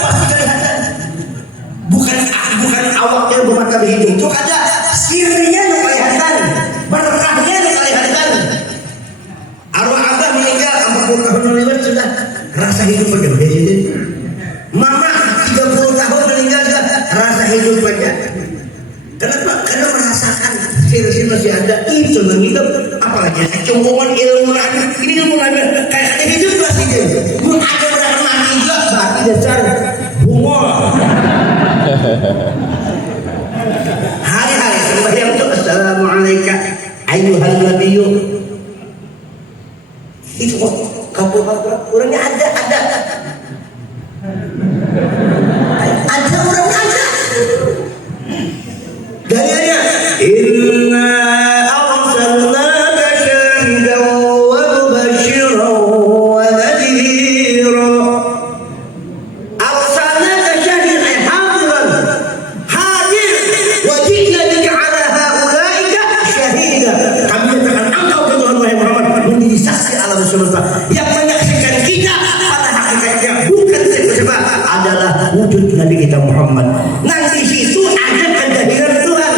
pasti kelihatan. Bukan awaknya bermata begitu. Itu ada sirnya yang kelihatan, berkahnya yang kelihatan. Arwah abah meninggal 40 tahun lewat sudah rasa hidup aja begitu. Mama 30 tahun meninggal sudah rasa hidup aja. Kenapa? Karena merasakan sir-sir masih ada itu menghidup. Apalagi kecongkongan ilmu nabi. Ini ilmu nabi kayak ada hidup masih dia. Belum ada berapa mati juga. Berarti dasar humor. Hari-hari sembahyang itu assalamualaikum ayyuhan nabiyyu. Itu kok kapal-kapal orangnya ada orangnya ada. Gayanya inna arsalnaka syahidan wa mubasyiran wa nadhira. Arsalnaka syahidan hadiran hadir wa ji'na bika ala haulaika syahida. Kami akan engkau ke Tuhan Muhammad menjadi saksi alam semesta yang menyaksikan kita pada hakikatnya bukan siapa-siapa adalah wujud Nabi kita Muhammad. Nanti situ ada kejadian Tuhan.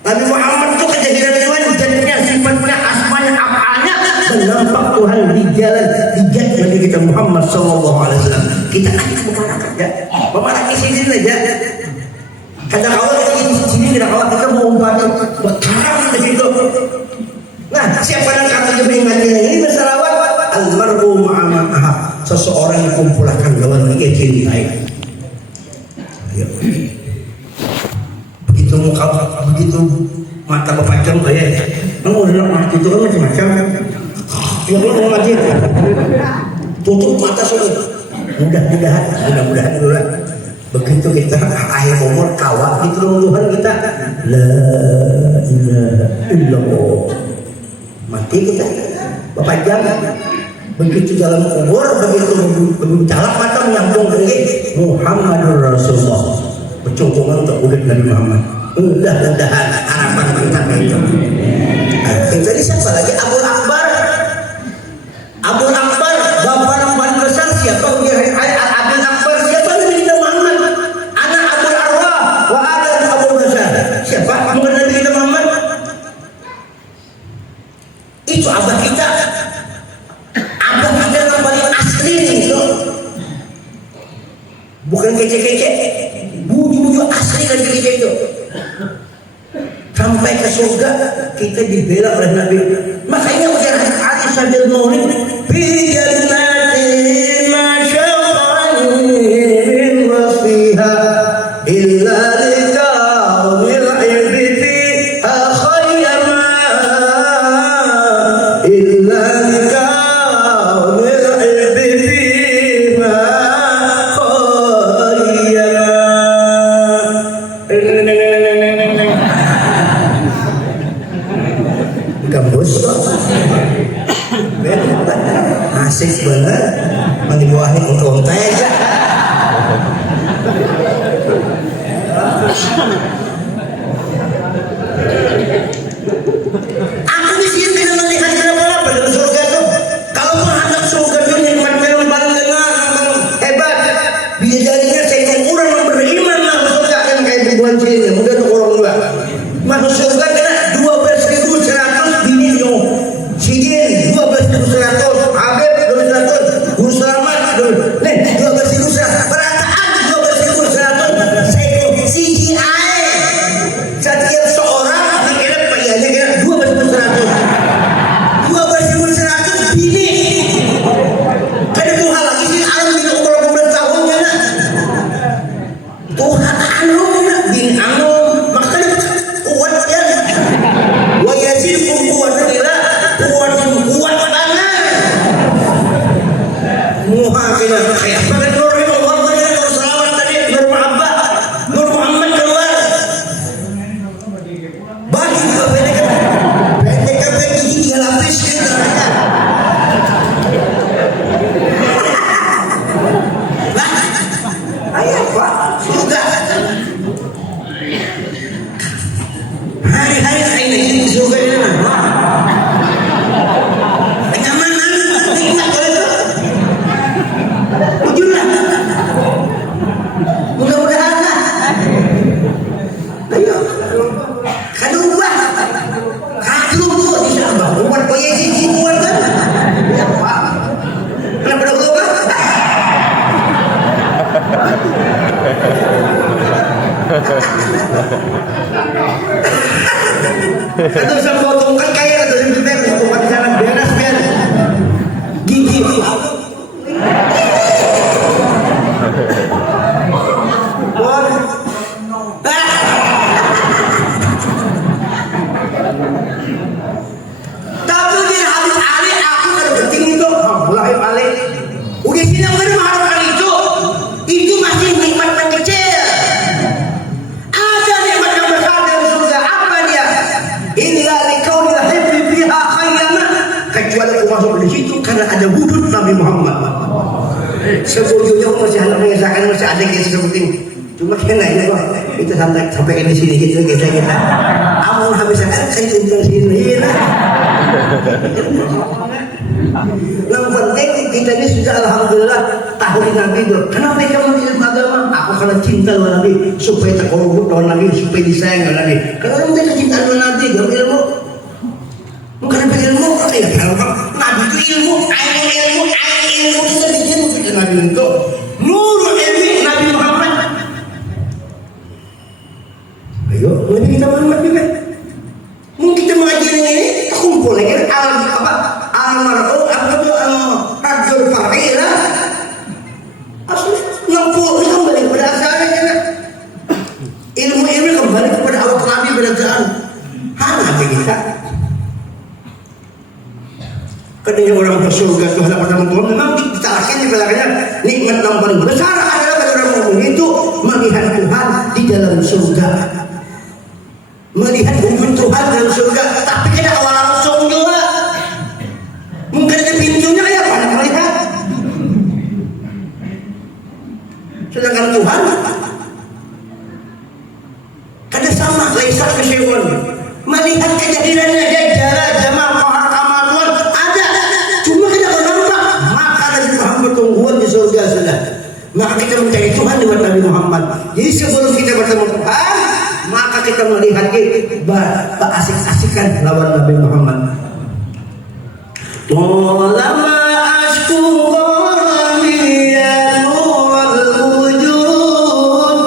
Nabi Muhammad itu kejadian Tuhan jadinya sifatnya asmanya apanya menampak Tuhan di jalan di jalan Nabi kita Muhammad sallallahu alaihi wasallam. Kita akan memarakan ya. Memarakan sini aja. Kadang awal kita sini tidak awal kita mau umpatan berkarang di situ. Nah, siapa yang kata kebenaran ini masalah almarhum ma'amah seseorang yang kumpulkan lawan dia cintai. Begitu muka begitu mata berpacang kayak mengulang itu kan macam-macam. Ya belum mati. Tutup mata sudah. Mudah-mudahan dulu. Begitu kita akhir umur kawat itu Tuhan kita la ilaha illallah. Mati kita Bapak jam begitu dalam kubur begitu menjalak mata menyambung lagi Muhammadur Rasulullah bercungkungan untuk udah Nabi Muhammad. Mudah-mudahan harapan kita itu. Jadi siapa lagi Abul Akbar bapak yang paling besar siapa? Abul Akbar siapa? Nabi kita Muhammad. Anak Abul Arwah wa Adam Abul Basar siapa? Bukan Nabi kita Muhammad. Itu abah kita yang paling asli itu bukan kece-kece buju-buju asli kan kece itu sampai ke surga kita dibela oleh Nabi. Makanya ujar Ali sambil maulid fi jannatin ma sya'anin wa fiha illa liqa'il ibti akhayyama illa liqa'il ibti ma gambus asik banget menibuahin untuk ontai aja. Aku di sini tidak melihat apa-apa dalam surga itu. Kalau menghadap surga itu nikmat yang paling hebat. Biasanya saya kurang beriman masuk surga yang kayak ribuan sini. Mudah untuk orang dua masuk surga kena 12.100 bini yo. Sidin 12.100, Habib 12.100, Guru Selamat 12.100, berataan 12.100. Saya CGI setiap seorang akhirnya payahnya kira 12.100 bini. Kada Tuhan lagi sih alam di umur 15 tahun ya nak. Tuhan anu nak bin anu makanya kuat ya. Wa yazidkum quwwatan ila quwwatin kuat banget. Muha kena kayak banget Nur Selamat tadi Nur Muhammad keluar. Bagi ke pendek gigi 3 lapis gitu. Ayah Pak, sudah hari-hari ini surga ini kenyamanan nikmat kalau itu ujunglah Di sini orang mengharapkan itu masih nikmat yang kecil. Ada nikmat yang besar dalam surga. Apa dia? Illa likaunil hibbi fiha khayyama, kecuali aku masuk di situ karena ada wujud Nabi Muhammad. Sebujurnya aku masih hendak mengisahkan masih ada yang seperti ini. Cuma kena ini kok itu sampai di sini gitu kita. Amun habis akan saya undang sini. Yang penting kita ini sudah alhamdulillah tahu Nabi itu. Kenapa kamu di ilmu agama? Aku karena cinta dengan Nabi supaya terkoruput dengan Nabi supaya disayang dengan Nabi. Kalau kita cinta dengan Nabi, gak ilmu. Bukan ilmu, ya kalau Nabi itu ilmu kita bikin untuk Nabi itu. Nur ilmu Nabi Muhammad. Ayo, mari kita Muhammad juga. Mungkin kita mengaji ini kumpul lagi alam apa? Almarhum apa tuh Abdul Fahira. Asli 60 kembali kepada asalnya kan. Ilmu kembali kepada awal Nabi berdasarkan Nabi kita. Kadang orang ke surga itu hadapan dengan Tuhan memang ditarakin belakangnya nikmat yang paling besar adalah bagi orang mukmin itu melihat Tuhan di dalam surga. Melihat wujud Tuhan dalam surga, tapi tidak awal langsung juga. Mungkin ada pintunya ya pada melihat. Sedangkan Tuhan kada sama laisa bisyai'un. Melihat kejadiannya dia jalan jamal qahar kamal Tuhan ada. Cuma kita nampak maka Nabi Muhammad tungguan di surga sudah. Maka kita mencari Tuhan lewat Nabi Muhammad. Jadi sebelum kita bertemu Tuhan, maka kita melihat asik-asikan lawan Nabi Muhammad. Walama ashku ghami ya nurul wujud.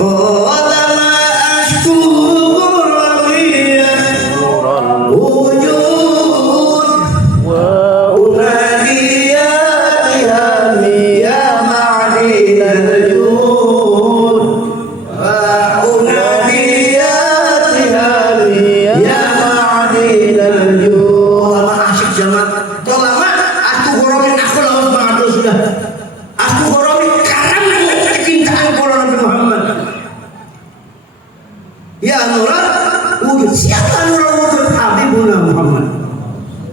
Walama ashku ghami ya nurul wujud. Wa unadi ya qiyami ya ma'dinal jud. Wa unadi ya qiyami ya ma'dinal jud. Tolama aku goromin aku lawan Muhammad sudah. Aku goromin karena kecintaan kepada Nabi Muhammad. Ya Nurul wujud. Siapa Nurul wujud? Habibuna Muhammad.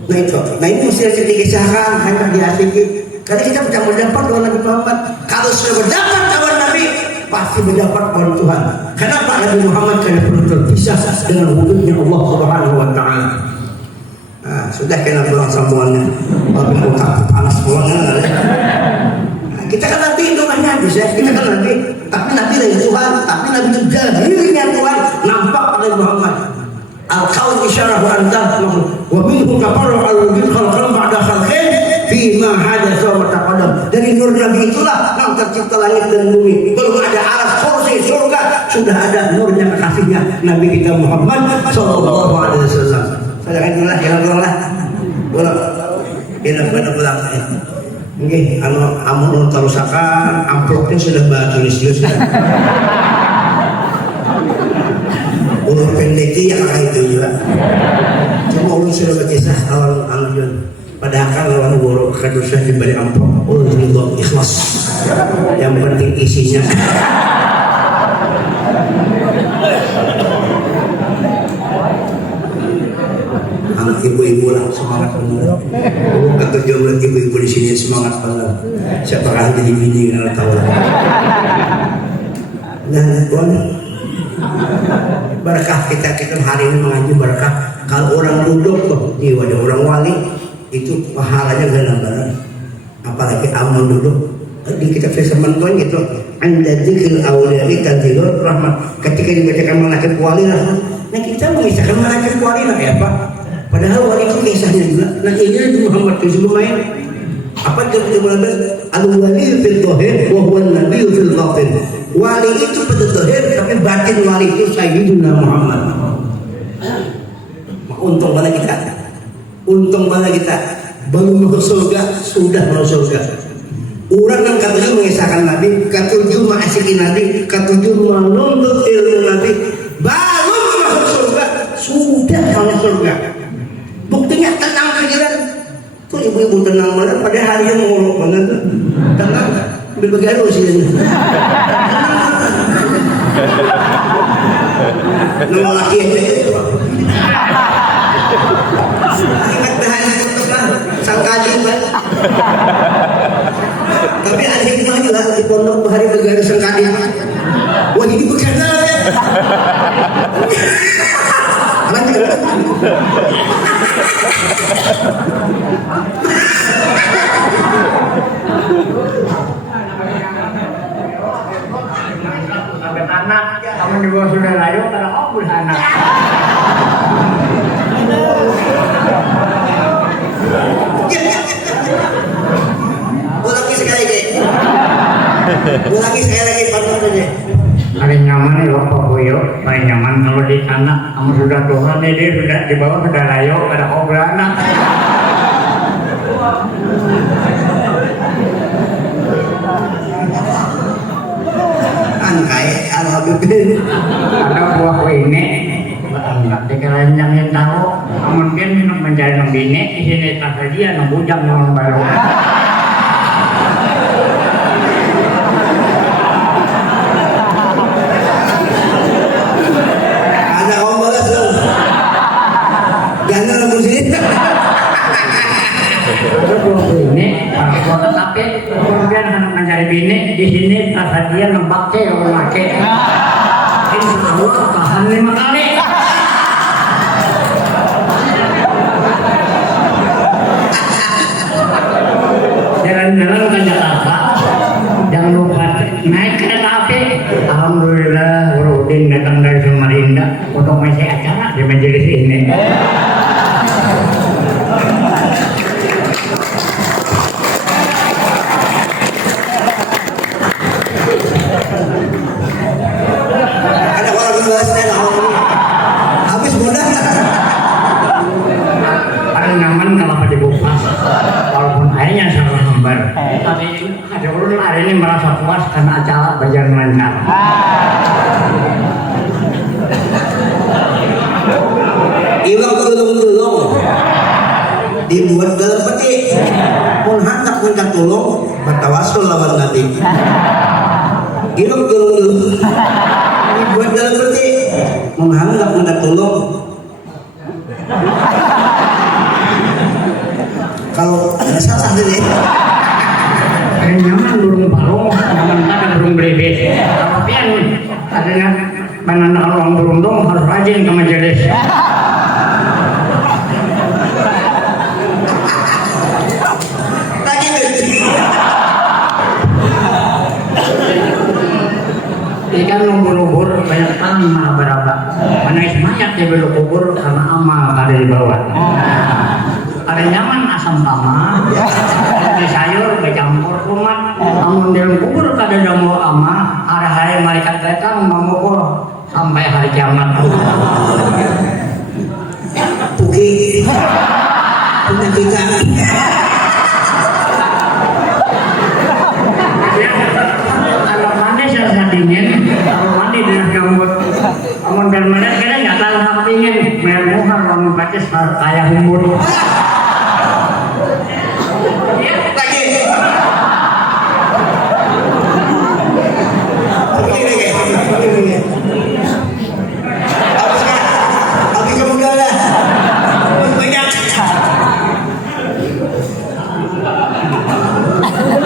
Nah itu mesti dikisahkan hanya diasiki. Karena kita tidak mendapat dengan Nabi Muhammad. Kalau sudah mendapat kawan Nabi, pasti mendapat kawan Tuhan. Kenapa Nabi Muhammad karena perlu terpisah dengan wujudnya Allah Subhanahu Wa Taala. Nah, sudah kena pulang sambungannya. Tapi mau takut panas pulangnya. Kita kan nanti itu hanya bisa. Kita kan nanti. Tapi nanti dari Tuhan. Tapi nanti juga dirinya Tuhan nampak pada Muhammad. Al-Qaul isyarahu anta wa minhu kafarra al-bil khalqan ba'da khalqin fi ma hadatsa wa taqaddam. Dari nur Nabi itulah yang tercipta langit dan bumi. Belum ada aras kursi surga, sudah ada nurnya kekasihnya Nabi kita Muhammad sallallahu alaihi wasallam. Saya kan jangan pulang. Enak pulang. Oke, amun terusakan amplopnya sudah tulis sudah. Ulur pendeknya ya kayak itu juga. Cuma ulur sudah berkisah awal alun. Padahal lawan guru kedusan diberi amplop. Ulur ridho ikhlas. Yang penting isinya. Anak ibu-ibu lah semangat benar. Kata jumlah ibu-ibu di sini semangat benar. Siapa akan jadi bini kalau tahu. Nah, tuan, berkah kita hari ini mengaji berkah. Kalau orang duduk tuh di wadah orang wali itu pahalanya benar-benar. Apalagi amal duduk di kitab Firman Tuhan gitu. Anda dzikir awliya'i tanzilur rahmat. Ketika dibacakan malaikat wali rahmat. Nah kita mengisahkan malaikat wali lah ya Pak. Padahal wali itu kisahnya juga. Nah ini Nabi Muhammad itu lumayan. Apa itu Muhammad? Al-wali fil dhahir wa huwa an-nabi fil batin. Wali itu pada zahir tapi batin wali itu Sayyidina Muhammad. Untung mana kita? Untung mana kita? Belum masuk surga, sudah masuk surga. Orang yang ketujuh mengisahkan Nabi, ketujuh mengasihi Nabi, ketujuh menuntut ilmu Nabi, baru masuk surga, sudah masuk surga. Buktinya tenang pikiran. Tuh ibu-ibu tenang banget pada hari yang ngorok banget tuh. berbagai harus ya. Nama laki itu. Ingat bahaya itu lah, sang kaji kan. Tapi ada hikmah juga di pondok bahari negara sang kaji. Wah ini bekerja ya. Lanjut. Sampai anak, kamu juga sudah layu karena aku anak. Ulangi sekali lagi. Ulangi sekali lagi pantunnya. Paling nyaman nih loh Pak Boyo, paling nyaman kalau di anak kamu sudah Tuhan nih dia sudah di bawah sudah layu karena aku anak. Angkai alhamdulillah. Ada buah ini, enggak dikirain yang tahu, mungkin minum menjadi bini, di sini tak dia bujang yang baru. Ada kamu balas dong. Jangan langsung sini. Ada buah ini, buah tapi kemudian menjadi bini, di sini tak dia nembak orang laki. Insya Allah tahan 5 kali. Jalan-jalan ke Jakarta, jangan lupa naik kereta api. Alhamdulillah, Rudin datang dari Samarinda untuk mengisi acara di majelis ini. Ada orang balas saya habis mudah. Paling nyaman kalau pada bukas, walaupun airnya sangat lembar. Tapi ada ulun hari ini merasa puas karena acara berjalan lancar. Ilang tulung-tulung dibuat dalam peti. Pun hendak minta tolong bertawasul lawan Nabi. Ilang tulung-tulung dibuat dalam peti. Menghanggap minta tolong. Kalau ada salah sendiri. Paling nyaman burung parung, nyaman tak burung brebes. Tapi yang adanya banana orang burung dong harus rajin ke majelis. Ikan ubur-ubur banyak amal berapa. Mana semangat dia belok kubur karena amal ada di bawah. Ada nyaman asam tama, di sayur bercampur kumat. Namun dalam kubur kada ada mau amal. Ada hari malaikat datang mengukur sampai hari kiamat. Puki punya kita. Kalau mandi saya dingin, kalau mandi dengan gambut. Namun dan mana kira nggak tahu apa dingin. Memuhar orang batis kayak humur.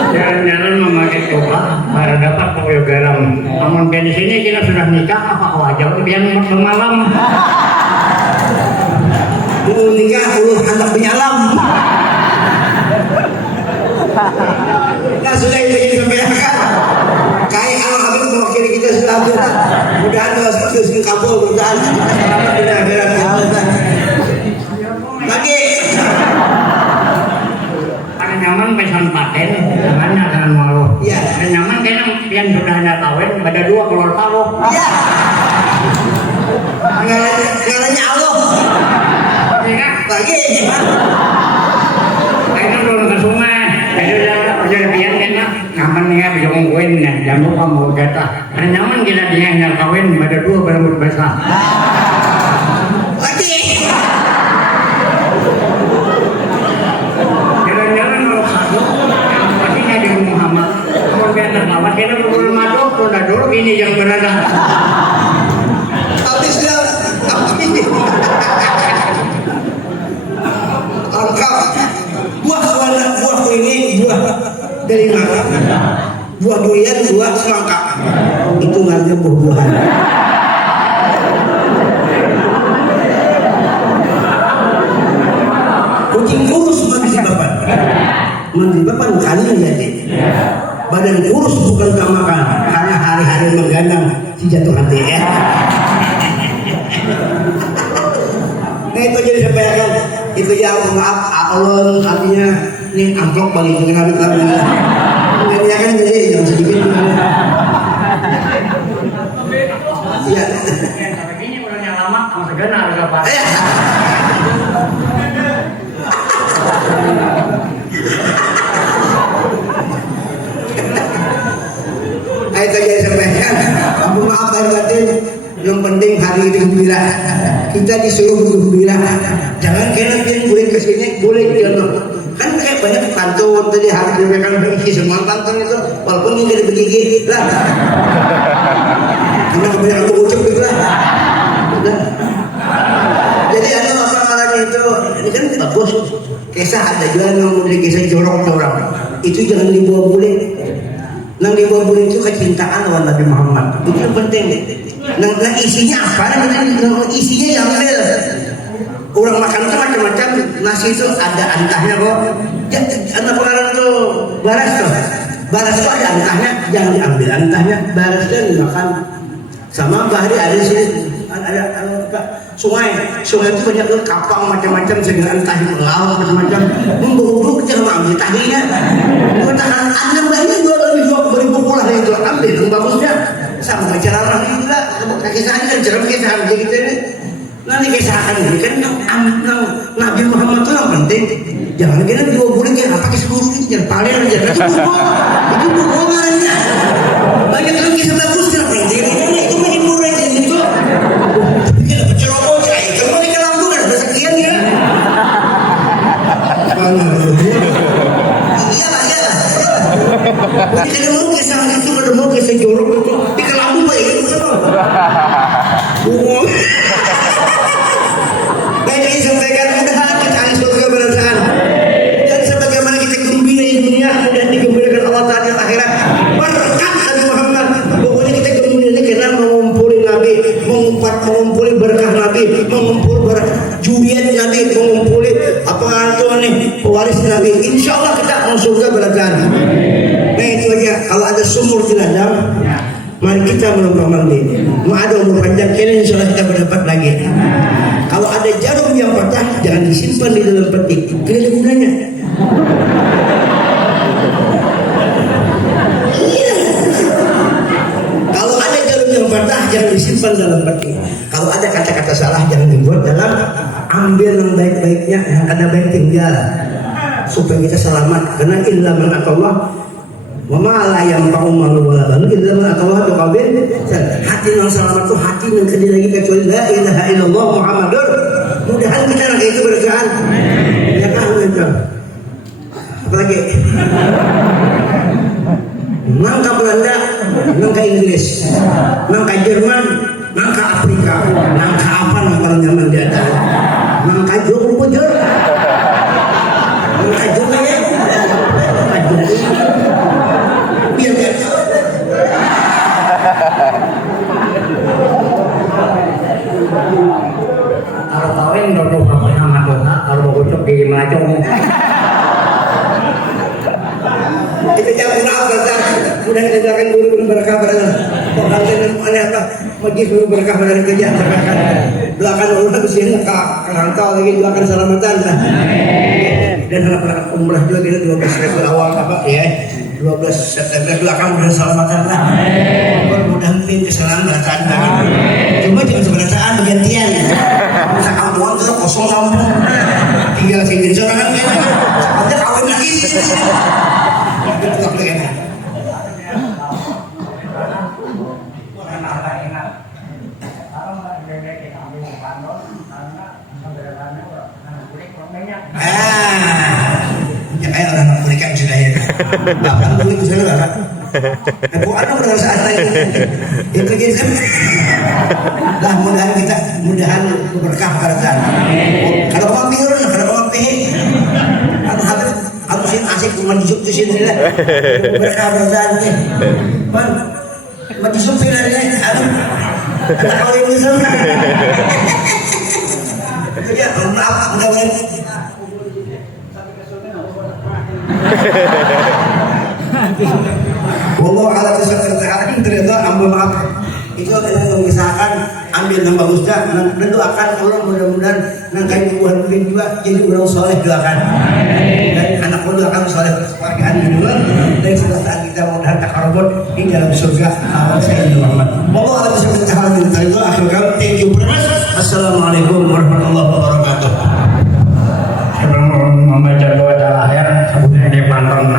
Jalan-jalan memakai toga para dapat koyo garam. Namun di sini kita sudah nikah apa wajar biar semalam. Belum nikah, belum hendak menyalam. Nah sudah itu jadi sampai kayak Habib mewakili kita sudah hampir. Mudah-mudahan doa satu sing kabul, mudah-mudahan selamat di akhirat. Lagi Ada nyaman pesan paten, tangannya dengan malu. Iya. Ada nyaman kayaknya yang sudah ada kawin, ada 2 keluar paruh. iya. Ngaranya Allah. Lagi Kayaknya belum ke sungai, kayaknya udah biar kena nyaman nih ya bisa ngomongin ya, jangan lupa mau jatah. Ada nyaman kita dia yang kawin, ada 2 berambut basah. lagi Jalan-jalan kalau satu, pastinya di Muhammad. Kemudian ini yang berada. Habisnya angka buah ini buah dari mana? Buah durian, buah semangka. Itu namanya buah-buahan. Kucing kurus mandi bapak. Mandi bapak kali ya deh. Badan kurus bukan kemakan karena hari-hari menggandang si jatuh hati ya. Nah itu jadi sampaikan itu ya maaf alon artinya ini amplop balik dengan habis lagi. Kemudian kan jadi yang sedikit. Iya. Ini udah yang lama sama segana ada apa? Ayo jadi sampaikan, aku maaf lahir batin. Yang penting hari ini gembira. Kita disuruh bergembira. Jangan kena pin boleh kesini, boleh jono. Kan kayak banyak pantun tadi hari mereka berisi semua pantun itu, walaupun ini dari begigi lah. Karena kebanyakan aku ucap gitu lah. Jadi apa namanya itu? Ini kan bagus. Kisah ada juga yang kisah jorok-jorok. Itu jangan dibawa boleh. Nang dibawa boleh itu kecintaan lawan Nabi Muhammad. Itu yang penting. Nang isinya apa? Nang isinya yang real. Orang makan itu macam-macam. Nasi itu ada antahnya kok. Anak pengarang tuh baras tuh. Baras itu ada antahnya, jangan diambil antahnya. Baras itu dimakan. Sama bahari ada sini ada sungai itu banyak kapang macam-macam sehingga entah itu laut macam-macam memburu jangan ambil tahinya mengatakan anda ini dua beribu pula itu ambil yang bagusnya sama cara orang itu lah kaki saya kan cara kisah begitu ini nanti kisahkan ini kan Nabi Muhammad itu yang penting jangan kira dua bulan jangan pakai seluruh ini jangan paling aja itu bohongannya banyak yang kisah bagus kenapa itu menghibur aja gitu ceroboh saya cuma di kelam tuh ada sekian ya iya jadi kada mau kisah itu kada mau kisah jorok itu di kelam tuh baik itu baik ini sampaikan mudah kita cari suatu keberhasilan dan sebagaimana kita gembira di dunia dan digembirakan Allah Ta'ala di akhirat berkat Nabi Muhammad pokoknya kita gembira ini karena mengumpuli Nabi mengumpuli berkah Nabi mengumpuli juriat Nabi mengumpuli apa itu nih pewaris Nabi insya Allah kita mau surga berkat. Nah itu aja kalau ada sumur di ladang mari kita menumpang mandi mau ada umur panjang kini insya Allah kita berdapat lagi. Kalau ada jarum yang patah jangan disimpan di dalam peti tidak ada gunanya. Kalau ada jarum yang patah jangan disimpan dalam peti. Kalau ada kata-kata salah jangan dibuat dalam ambil yang baik-baiknya yang ada baik tinggal supaya kita selamat karena illa man atallah wa ma la yanfa'u malu wala banun illa man atallah biqalbin hati yang selamat itu hati yang kedua lagi kecuali la ilaha illallah muhammadur mudahan kita lagi itu berjalan ya kan itu apalagi nangka Belanda nangka Inggris nangka Jerman nangka Afrika nangka apa nangka zaman di atas nangka Jogja nangka Jogja ya nangka Jogja biar kalau kawin dodok apa nama doa kalau ucap di melacong kita jangan maaf datang mudah kita doakan guru berkah pada orang yang aneh apa majlis guru berkah pada kerja terkadang belakang orang usia kerangkau lagi doakan selamatan dan anak-anak umrah juga kita 12 awal apa ya 12 September belakang udah selamatan lah mudah-mudahan keselamatan cuma jangan sebenarnya bergantian masa kampungan tuh kosong kampung tinggal sini sorangan kayaknya ada kawin lagi tetap lagi ya kayak orang Amerika sudah ya. Bapak kulit sana bapak. Aku anu berasa saat ini. Itu gitu. Lah mudahan berkah karesan. Kalau kau pinggir, kalau kau pinggir, aku sih asik menjuk di sini lah. Berkah karesan ni. Pan, menjuk pilih ni. Ada kau yang bisa. Itu dia. Maaf, mudah-mudahan. Wallahu a'lam bishawab. Ternyata ambil maaf itu adalah mengisahkan ambil yang bagusnya dan doakan Allah mudah-mudahan nangkai buah mungkin juga jadi orang soleh doakan dan anak pun doakan soleh keluargaan juga dan sudah saat kita mudah takarubut di dalam surga Allah Sayyidina Muhammad. Wallahu a'lam bishawab. Akhir kali thank you very much. Assalamualaikum warahmatullahi wabarakatuh. Sebelum membaca doa terakhir sebutnya di pantun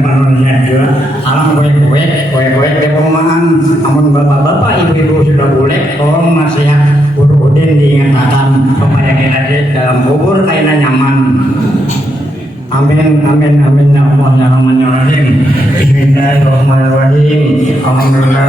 pantunnya juga salam kue di perumahan. Namun bapak-bapak ibu-ibu sudah boleh tolong nasihat guru udin diingatkan pembayangin aja dalam kubur kayaknya nyaman. Amin amin amin ya Allah ya Rahman ya Rahim. Bismillahirrahmanirrahim. Alhamdulillah.